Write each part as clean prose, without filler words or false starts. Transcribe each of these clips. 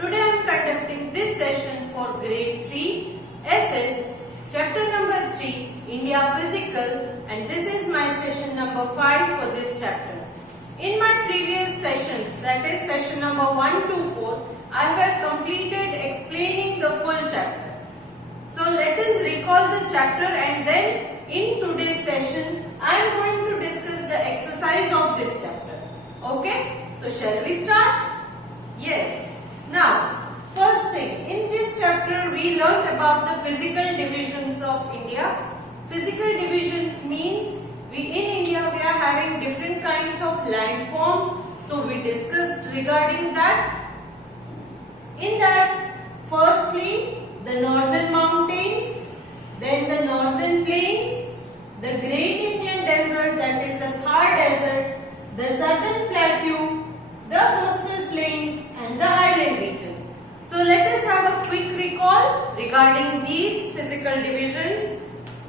Today I am conducting this session for grade 3 SS chapter number 3 India Physical, and this is my session number 5 for this chapter. In my previous sessions, that is session number 1 to 4, I have completed explaining the full chapter. So let us recall the chapter, and then in today's session I am going to discuss the exercise of this chapter. Okay? So shall we start? Yes. Now, first thing, in this chapter we learned about the physical divisions of India. Physical divisions means in India we are having different kinds of landforms. So we discussed regarding that. In that, firstly, the northern mountains, then the northern plains, the Great Indian Desert, that is the Thar Desert, the southern plateau, the coastal plains and the island region. So let us have a quick recall regarding these physical divisions.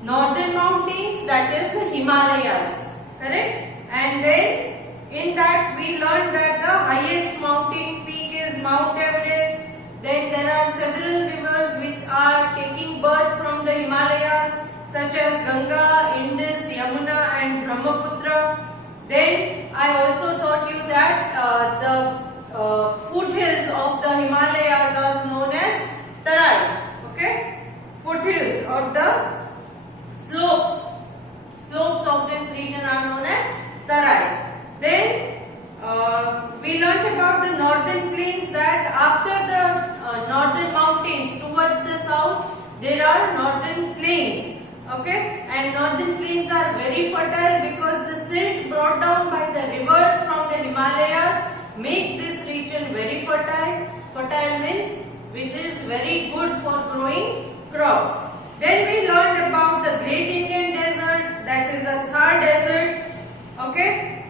Northern mountains, that is the Himalayas, correct? And then in that we learned that the highest mountain peak is Mount Everest. Then there are several rivers which are taking birth from the Himalayas, such as Ganga, Indus, Yamuna and Brahmaputra. Then I also taught you that the foothills of the Himalayas are known as Tarai. Okay? Foothills or the slopes of this region are known as Tarai. Then we learned about the northern plains, that after the northern mountains towards the south there are northern plains. Okay, and northern plains are very fertile because the silt brought down by the rivers from the Himalayas make this region very fertile. Fertile means which is very good for growing crops. Then we learned about the Great Indian Desert, that is the Thar Desert. Okay,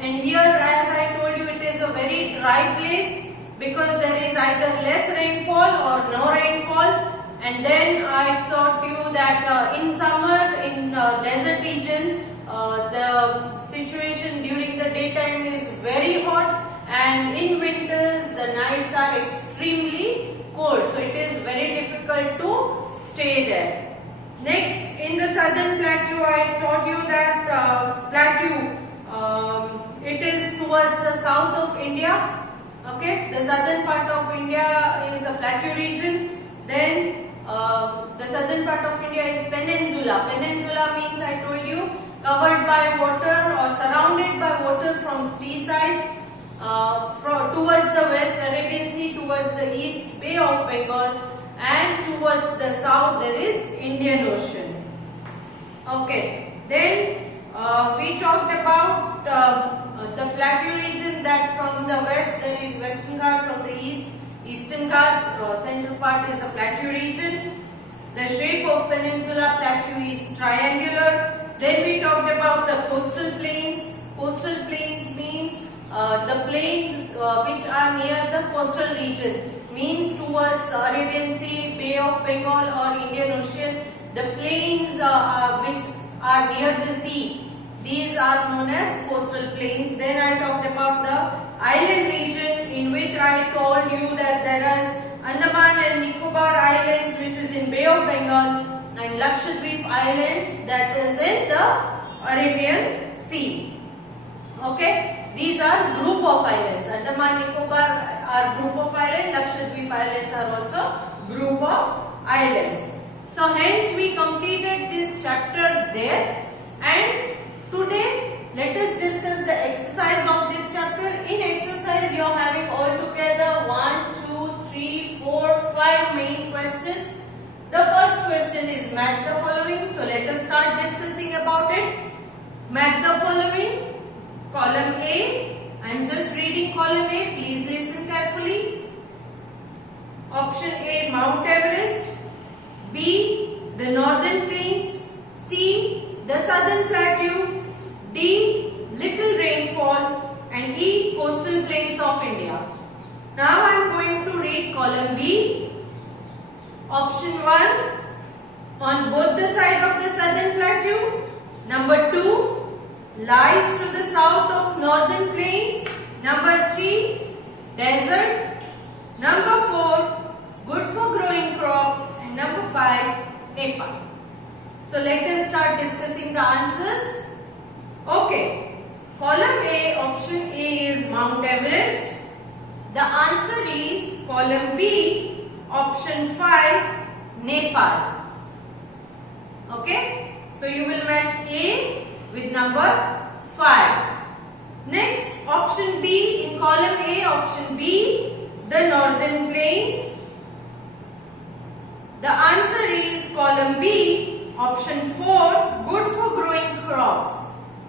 and here, as I told you, it is a very dry place because there is either less rainfall or no rainfall. And then I taught you that in summer in desert region the situation during the daytime is very hot, and in winters the nights are extremely cold. So it is very difficult to stay there. Next, in the southern plateau, I taught you that it is towards the south of India. Okay, the southern part of India is a plateau region. Then the southern part of India is peninsula. Peninsula means, I told you, covered by water or surrounded by water from three sides. Towards the west, Arabian Sea, towards the east, Bay of Bengal, and towards the south there is Indian Ocean. Okay, then we talked about the plateau region, that from the west there is Western Ghats, from the east Eastern Ghats, central part is a plateau region. The shape of peninsula plateau is triangular. Then we talked about the coastal plains. Coastal plains means the plains which are near the coastal region, means towards Arabian Sea, Bay of Bengal or Indian Ocean. The plains which are near the sea, these are known as coastal plains. Then I talked about the island region, in which I told you that there is Andaman and Nicobar Islands, which is in Bay of Bengal, and Lakshadweep Islands, that is in the Arabian Sea. Okay, these are group of islands. Andaman Nicobar are group of islands. Lakshadweep Islands are also group of islands. So hence we completed this chapter there, and today let us discuss the exercise of this chapter. In exercise you are having altogether 1, 2, 3, 4, 5 main questions. The first question is match the following. So let us start discussing about it. Match the following. Column A. I am just reading column A. Please listen carefully. Option A, Mount Everest. B, the northern plains. C, the southern plateau. D, little rainfall, and E, coastal plains of India. Now I am going to read column B. Option 1, on both the side of the southern plateau. Number 2, lies to the south of northern plains. Number 3, desert. Number Nepal. So let us start discussing the answers. Okay, column A, option A is Mount Everest. The answer is column B, option 5, Nepal. Okay, so you will match A with number 5. Next, option B, in column A, option B, the Northern Plains. The answer is column B, option 4, good for growing crops.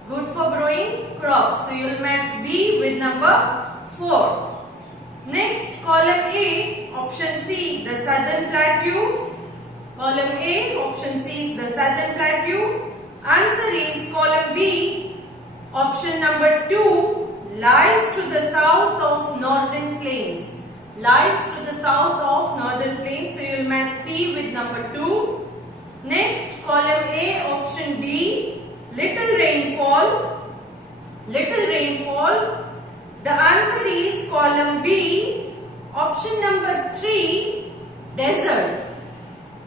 Good for growing crops. So you will match B with number 4. Next, column A, option C, the Southern Plateau. Column A, option C is the Southern Plateau. Answer is column B, option number 2, lies to the south of Northern Plains. Lies to the south of Northern Plains. So you will match C with number 2. Next, column A, option D, little rainfall. Little rainfall. The answer is column B, option number 3, desert.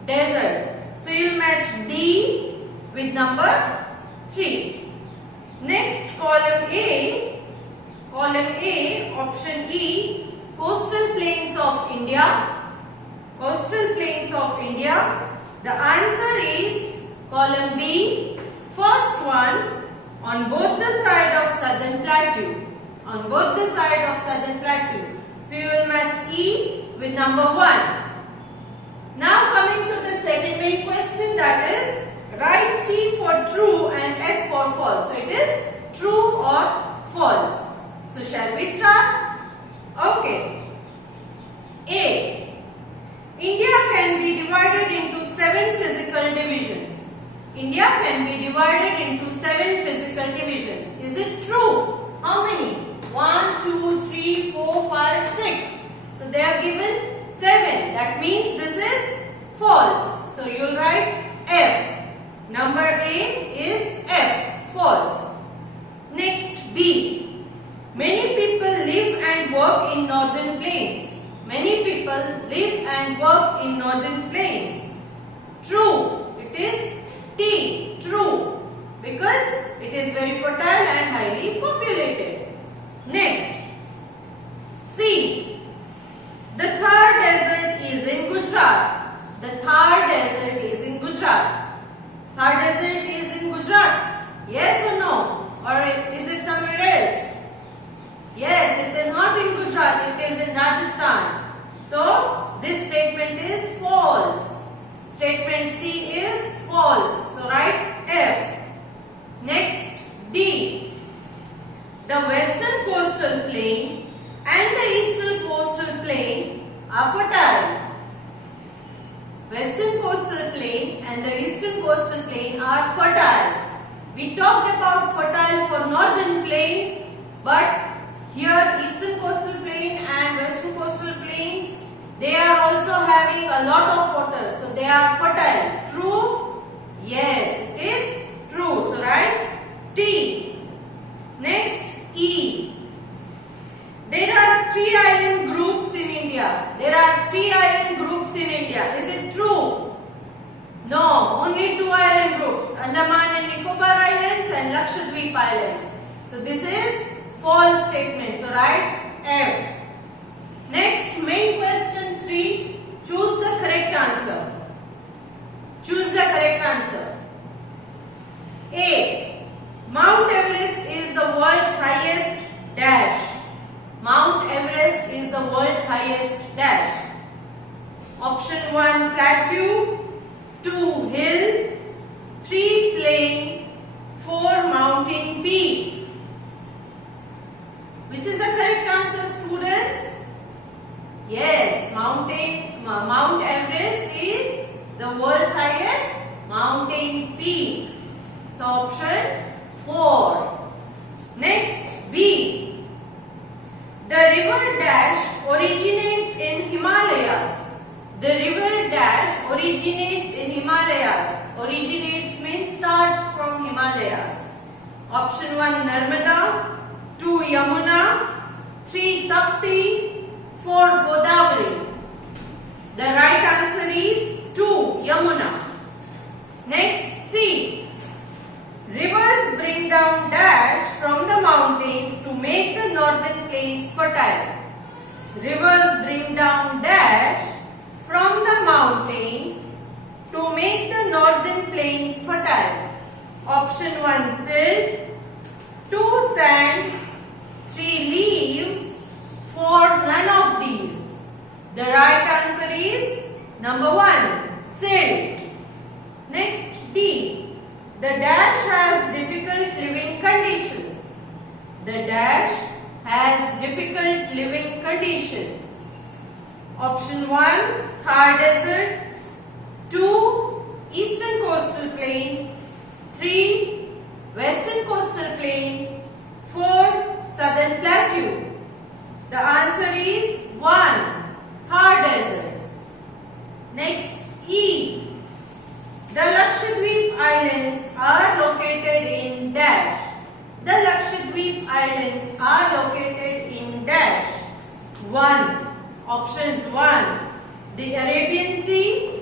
Desert. So you will match D with number 3. Next, column A, option E, coastal plains of India. Coastal plains of India. The answer is column B, first one, on both the side of Southern Plateau. On both the side of Southern Plateau. So you will match E with number 1. Now coming to the second main question, that is write T for true and F for false. So it is true or false. So shall we start? Okay. A. India can be divided into 7 physical divisions. India can be divided into 7 physical divisions. Is it true? How many? 1, 2, 3, 4, 5, 6. So they are given 7. That means this is false. So you will write F. Number A is F. False. Next, B. Many people live and work in Northern Plains. Many people live and work in Northern Plains. True. It is T. True. Because it is very fertile and highly populated. Next, C. The Thar Desert is in Gujarat. The Thar Desert is in Gujarat. Thar Desert is in Gujarat. Yes or no? Or is it somewhere else? Yes, it is not in Gujarat. It is in Rajasthan. So, this statement is false. Statement C is false. So, write F. Next, D. The western coastal plain and the eastern coastal plain are fertile. Western coastal plain and the eastern coastal plain are fertile. We talked about fertile for northern plains, but here eastern coastal plain and western coastal plains, they are also having a lot of water. So they are fertile. True? Yes, it is true. So write T. Next, E. There are 3 island groups in India. There are 3 island groups in India. Is it true? No, only 2 island groups. Andaman and Nicobar Islands and Lakshadweep Islands. So this is false statement. So write F. Next, main question 3. Choose the correct answer. Choose the correct answer. A. Mount Everest is the world's highest dash. Mount Everest is the world's highest dash. Option 1, plateau. 2, hill. 3, plain. 4, mountain peak. Which is the correct answer, students? Yes, Mount Everest is the world's highest mountain peak. So option 4. Next, B. The river dash originates in Himalayas. The river dash originates in Himalayas. Originates means starts from Himalayas. Option 1, Narmada. 2, Yamuna. 3, Tapti. 4, Godavari. The right answer is 2, Yamuna. Next, C. Rivers bring down dash from the mountains to make the northern plains fertile. Rivers bring down dash from the mountains to make the northern plains fertile. Option 1 silt, 2 sand, 3 leaves, 4 none of these. The right answer is number 1 silt. Next, D. The dash has difficult living conditions. The dash has difficult living conditions. Option 1 Thar Desert, 2 Eastern Coastal Plain, 3 Western Coastal Plain, 4 Southern Plateau. The answer is 1 Thar Desert. Next, E. The Lakshadweep Islands are located in dash. The Lakshadweep Islands are located in dash. 1. Options 1. The Arabian Sea.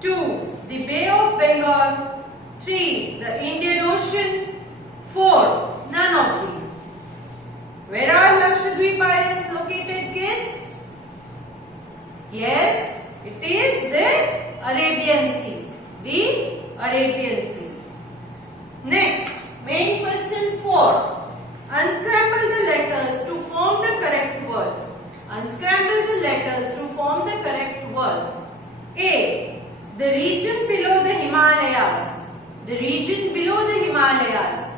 2. The Bay of Bengal. 3. The Indian Ocean. 4. None of these. Where are Lakshadweep Islands located, kids? Yes, it is the Arabian Sea. The Arabian Sea. Next, main question 4. Unscramble the letters to form the correct words. Unscramble the letters to form the correct words. A. The region below the Himalayas. The region below the Himalayas.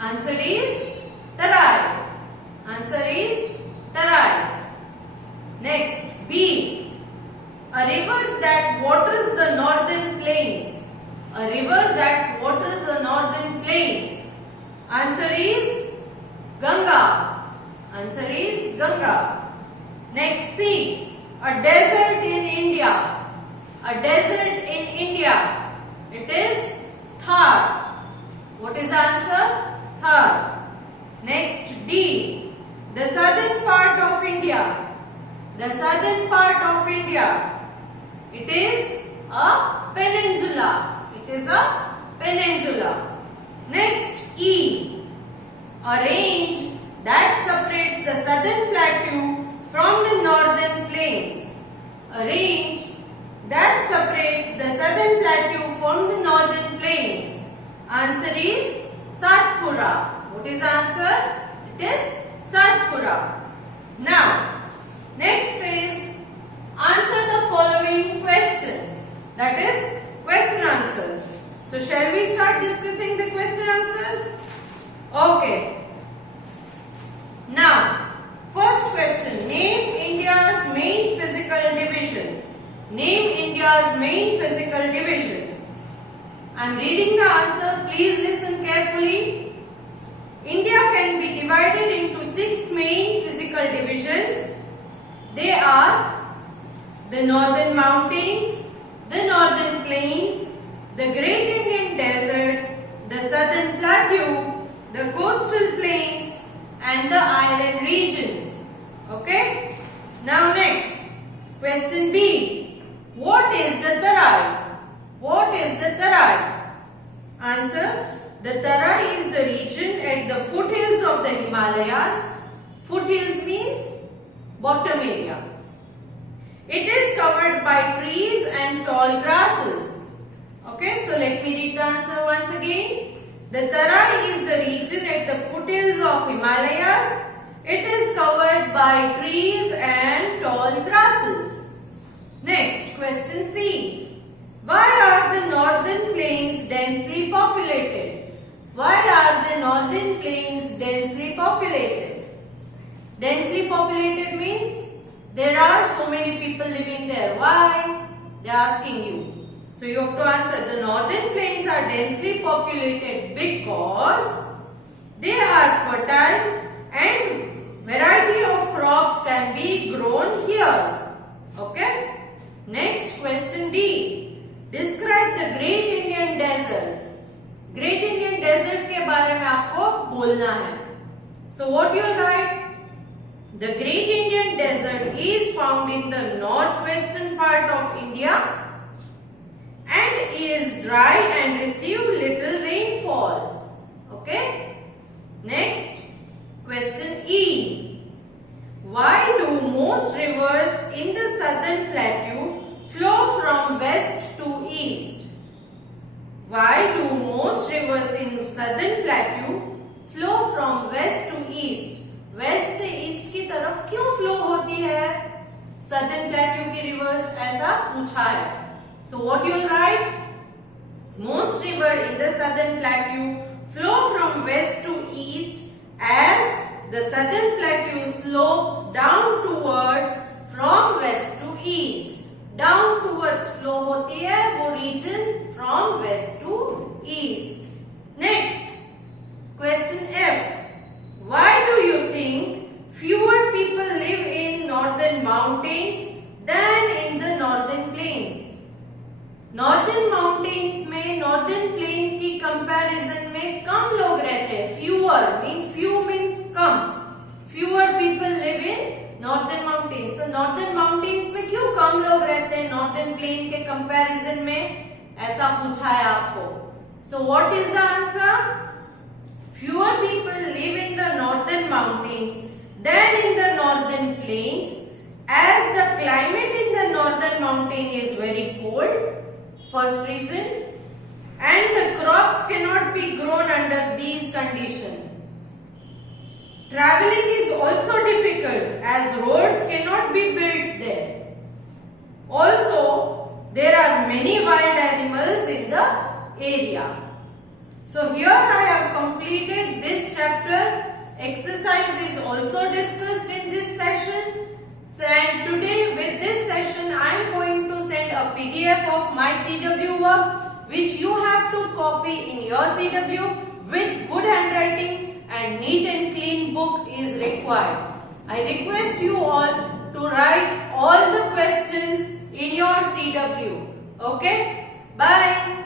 Answer is Tarai. Answer is Tarai. Next, B. A river that waters the northern plains. A river that waters the northern plains. Answer is Ganga. Answer is Ganga. Next, C. A desert in India. A desert in India. It is Thar. What is the answer? Thar. Next, D. The southern part of India. The southern part of India. It is a peninsula. It is a peninsula. Next, E. A range that separates the southern plateau from the northern plains. A range that separates the southern plateau from the northern plains. Answer is Satpura. What is the answer? It is Satpura. Now, next is answer the following questions. That is question answers. So shall we start discussing the question answers? Okay. Now, first question. Name India's main physical division. Name India's main physical divisions. I am reading the answer. Please listen carefully. India can be divided into 6 main physical divisions. They are the northern mountains, the northern plains, the Great Indian Desert, the southern plateau, the coastal plains and the island regions. Okay? Now next, question B. What is the Tarai? What is the Tarai? Answer. The Tarai is the region at the foothills of the Himalayas. Foothills means bottom area. It is covered by trees and tall grasses. Okay, so let me read the answer once again. The Tarai is the region at the foothills of Himalayas. It is covered by trees and tall grasses. Next, question C. Why are the northern plains densely populated? Why are the northern plains densely populated? Densely populated means there are so many people living there. Why? They are asking you. So you have to answer. The northern plains are densely populated because they are fertile and variety of crops can be grown here. Okay? Next, question D. Describe the Great Indian Desert. Great Indian Desert के बारे में आपको बोलना है. So what you write? The Great Indian Desert is found in the northwestern part of India and is dry and receive little rainfall. Okay. Next, question E. Why do most rivers in the southern plateau flow from west to east? Why do most rivers in southern plateau flow from west to east? West से east की तरफ क्यों flow होती है southern plateau की reverse, ऐसा पूछा है. So what you write? Most river in the southern plateau flow from west to east as the southern plateau slopes down towards from west to east. Down towards flow होती है वो region from west to east. Next, question F. Why do you think fewer people live in northern mountains than in the northern plains? Northern mountains में northern plain की comparison में कम लोग रहते हैं. Fewer means few means come. Fewer people live in northern mountains. So northern mountains में क्यों कम लोग रहते हैं northern plain के comparison में, ऐसा पूछा है आपको. So what is the answer? Fewer people live in the northern mountains than in the northern plains, as the climate in the northern mountain is very cold. First reason. And the crops cannot be grown under these conditions. Traveling is also difficult as roads cannot be built there. Also, there are many wild animals in the area. So here I have completed this chapter. Exercise is also discussed in this session. And today with this session I am going to send a PDF of my CW work which you have to copy in your CW with good handwriting, and neat and clean book is required. I request you all to write all the questions in your CW. Okay? Bye.